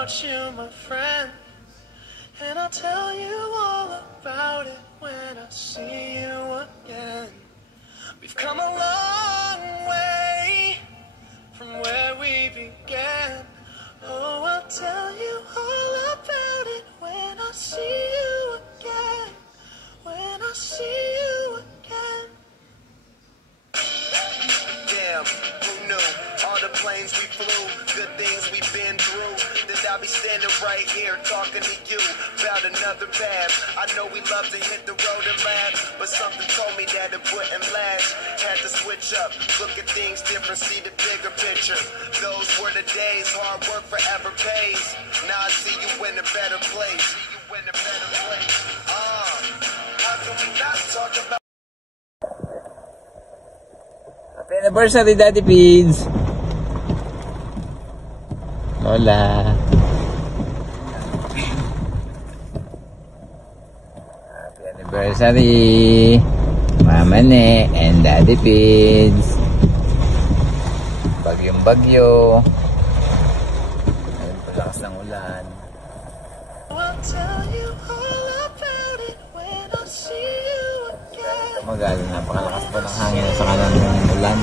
about you, my friend. And I'll tell you all about it when I see you again. We've come a long way from where we began. Oh, I'll tell you all about it when I see you again. When I see you again. Damn, who knew? All the planes we flew, good things we've been through. Then I'll be standing right here talking to you about another path. I know we love to hit the road and laugh, but something told me that it wouldn't last. Had to switch up, look at things different, see the bigger picture. Those were the days, hard work forever pays. Now I see you in a better place. See you in a better place. How can we not talk about? Happy anniversary, Daddy Pids! Lola! Happy anniversary! Mama Ne and Daddy Pids! Bagyong bagyo! Ayun po, lakas ng ulan. Ito magaling, napakalakas pa ng hangin sa kanan ng ulan.